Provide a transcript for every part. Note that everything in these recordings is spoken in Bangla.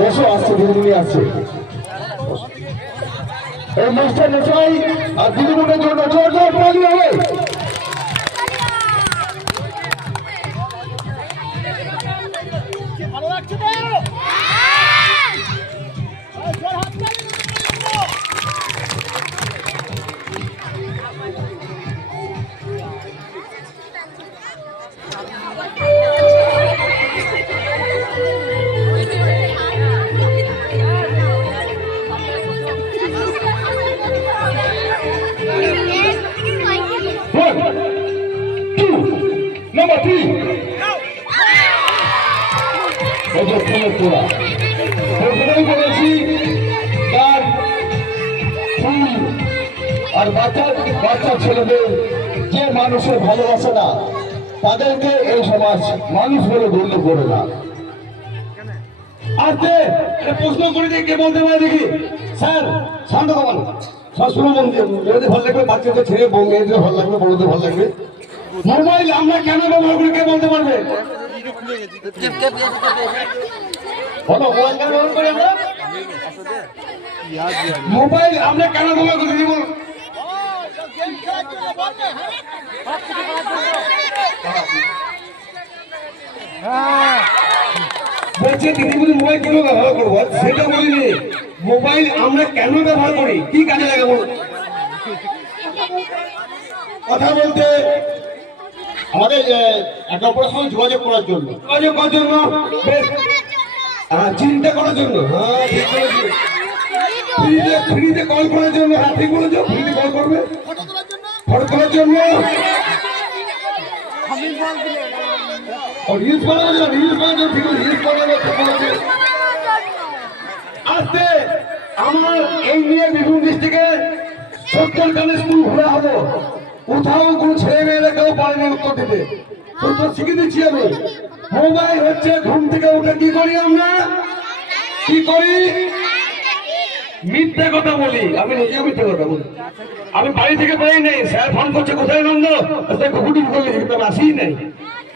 বসো, আসছে দিদিমণি আসছে। এই মাস্টার নেচাই আর দিদিমণির জন্য জোর জোর পালি হবে। ভালো লাগছে তো? Number 3. আর বাচ্চা ছেলেদের যে মানুষের ভালোবাসে না তাদেরকে এই সমাজ মানুষ বলে গণ্য করে না। আজকে প্রশ্ন করে দিয়ে কে বলতে পারে দেখি? স্যার শান্ত কমান সবসময় মেয়েদের ভালো লাগবে, বাচ্চাদের ছেলে মেয়েদের ভালো লাগবে, বড়দের ভালো লাগবে। মোবাইল আমরা কেন ব্যবহার করি কে বলতে পারবে? বলো, মোবাইল কেন ব্যবহার করি আমরা? মোবাইল আমরা কেন ব্যবহার করি? বলছে দিদিমণি মোবাইল কেন ব্যবহার করবো, সেটা বলিনি। মোবাইল আমরা কেন ব্যবহার করি, কি কাজে লাগে বলো? কথা বলতে আমাদের একে অপরের সঙ্গে যোগাযোগ করার জন্য, চিন্তা করার জন্য, হ্যাঁ ঠিক বলেছি। ফ্রিতে কল করার জন্য, হ্যাঁ ঠিক বলেছো, ফ্রিতে কল করবে, ফটো তোলার জন্য, রিলস বানানোর জন্য, ঠিক আছে, রিলস বানানো ঠিক বলেছে। আজকে আমার এই নিয়ে বিভিন্ন ডিস্ট্রিক্টে 70খানা স্কুল ঘোরা হলো, কোথাও কোনো ছেলে মেয়েরা কেউ পারেনি উত্তর দিতে। উত্তর শিখে দিচ্ছি আমি। মোবাইল হচ্ছে ঘুম থেকে উঠে কি করি আমরা? কি করি? মিথ্যে কথা বলি। আমি নিজে মিথ্যে কথা বলি। আমি বাড়ি থেকে বেরোই নাই, স্যার ফোন করছে কোথায় নন্দ, ঘুটি বলে কিন্তু আমি আসিই নাই।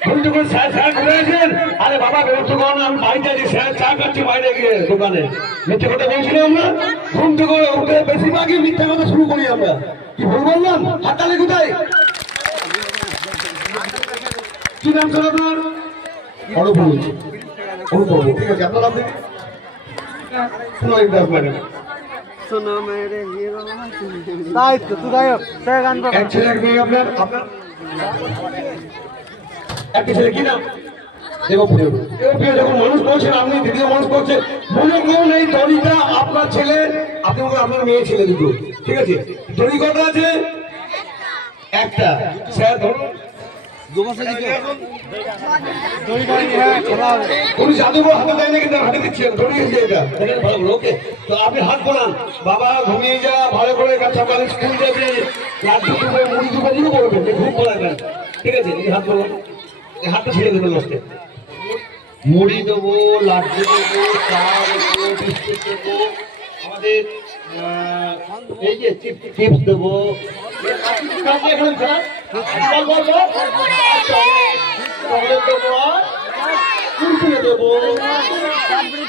ঘুমতে করে স্যার ঘুরে আসেন, আরে বাবা বেরোচ্ছ কখন? আমি বাড়িতে আছি, স্যার চা খাচ্ছি বাইরে গিয়ে দোকানে। মিথ্যে কথা বলছিলাম আমরা। ঘুমতে করে উঠে বেশিরভাগই মিথ্যে কথা শুরু করি আমরা। কি ভুল বললাম? হাততালি কোথায়? কি নাম স্যার আপনার? অনুপ বলছি। ঠিক আছে, আপনার নাম দেখি? ম্যাডাম। শোনো মেরে হিরো, তাই তো তুই গায়ক, তাই গান গাও। এক ছেলে এক মেয়ে, আপনার এক ছেলে কি নাম? দেবপ্রিয়। যখন মানুষ করছেন আপনি, দ্বিতীয় মানুষ করছেন, মনে করুন এই দড়িটা আপনার ছেলে, আপনি আপনার মেয়ে ছেলে দুটো, ঠিক আছে? দড়ি কটা আছে? একটা। স্যার ধরুন জাদুঘর হাতে দেয় না, কিন্তু হাতে দিচ্ছেন দড়ি হয়েছে এটা, ভালো করে। ওকে, তো আপনি হাত পড়ান, বাবা ঘুমিয়ে যা, ভালো করে সকালে স্কুল যাবে, লাড্ডু দুটো মুড়ি দুটো দিয়ে বলবেন, ঘুম পড়াবেন, ঠিক আছে? এই হাত পড়ান, এই হাতটা ছেড়ে দেবেন লাস্টে। মুড়ি দেবো, লাড্ডু দেবো, চা দেবো, বিস্কুট দেবো, আমাদের এই যে চিপস দেবো, দেবো,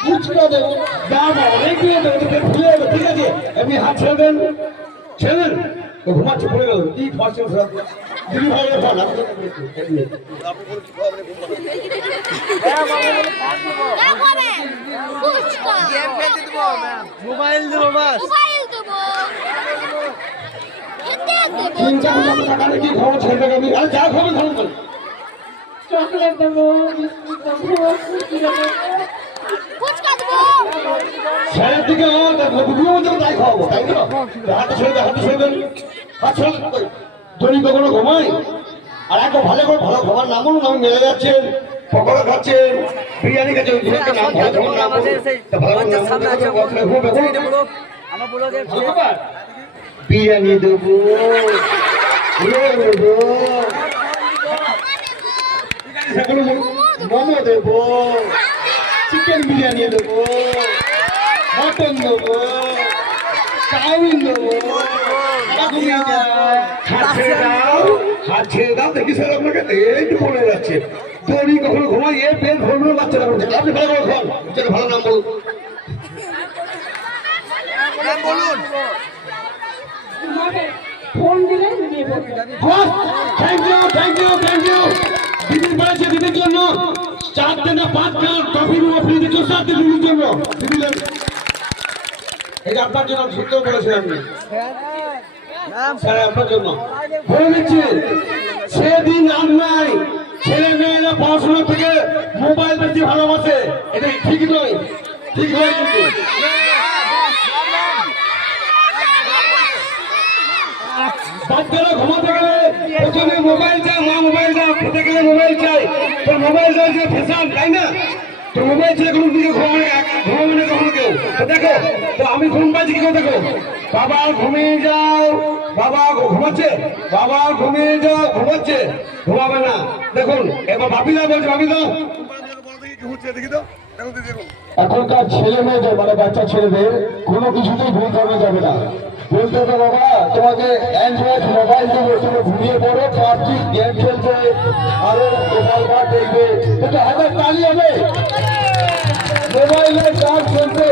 ফুচকা দেবো, ঠিক আছে? এমনি হাত ছেড়ে দেন, ছেড়ে দেন, ও ঘুমাচ্ছে, পড়ে গেল। কি ফার্স্ট দিদি ভাই মোবাইল দেবো, বাস চিন্তা টাকা কি খবর ছেড়ে দেবে? আর যা খবর ধরুন করে চকলেট দেবো, স্যারের দিকে তাই খাওয়াবো, তাই না? হাতে ছেড়ে দেন, হাতে ছেড়ে দেন, হাত ছেড়ে ধরি কখনো ঘুমাই। আর একটা ভালো করে ভালো খাবার নাম বলুন, আমি মেলে যাচ্ছেন, পকোড়া খাচ্ছেন, বিরিয়ানি খাচ্ছেন, বিরিয়ানি দেবো, মোমো দেবো, চিকেন বিরিয়ানি দেবো, মটন দেবো, চাউমিন দেবো। হাত ছেড়ে দাও, দেখি স্যার আপনাকে একটু পড়ে যাচ্ছে। দড়ি কখনো ঘুমাই, এ পেন ধরবে বাচ্চারা বলছে। আপনি ভালো করে খান, ভালো নাম বলুন। Thank you thank you thank you. দিদি বলেছে দিদির জন্য 4 থেকে 5টা ট্রফি ফ্রি দিচ্ছ স্যার দিদির জন্য। দিদি এটা আপনার জন্য সত্যি বলেছেন আপনি স্যার আপনার জন্য বলে দিচ্ছি। সেদিন আর নাই ছেলে মেয়েরা পড়াশোনা থেকে মোবাইল বেশি ভালোবাসে, এটা ঠিক নয়, ঠিক নয় কিন্তু। বাচ্চারা ঘুমাতে গেলে প্রথমে মোবাইল চাই, মা মোবাইল দাও, খেতে গেলে মোবাইল চাই। তো মোবাইল দেওয়ার যে ফ্যাশন, তাই না? তো মোবাইল ছেড়ে কোনো দিকে ঘুমাবে না কখনো কেউ। তো দেখো, তো আমি ঘুম পাচ্ছি কি করে দেখো, বাবা ঘুমিয়ে যাও, বাবা ঘুমাচ্ছে, বাবা ঘুমিয়ে যাও, ঘুমাচ্ছে, ঘুমাবে না। দেখুন এবার ভাবিদা বলছে, ভাবিদা এখনকার ছেলে মেয়েদের মানে বাচ্চা ছেলেদের কোনো কিছুতেই ভুল করা যাবে না। বলতে হবে বাবা তোমাকে অ্যান্ড্রয়েড মোবাইল দেবো, তুমি ঘুমিয়ে পড়ো, পাবজি গেম খেলবে, আরো মোবাইল দেখবে, এটা হাজার তালি হবে। মোবাইলের গান শুনবে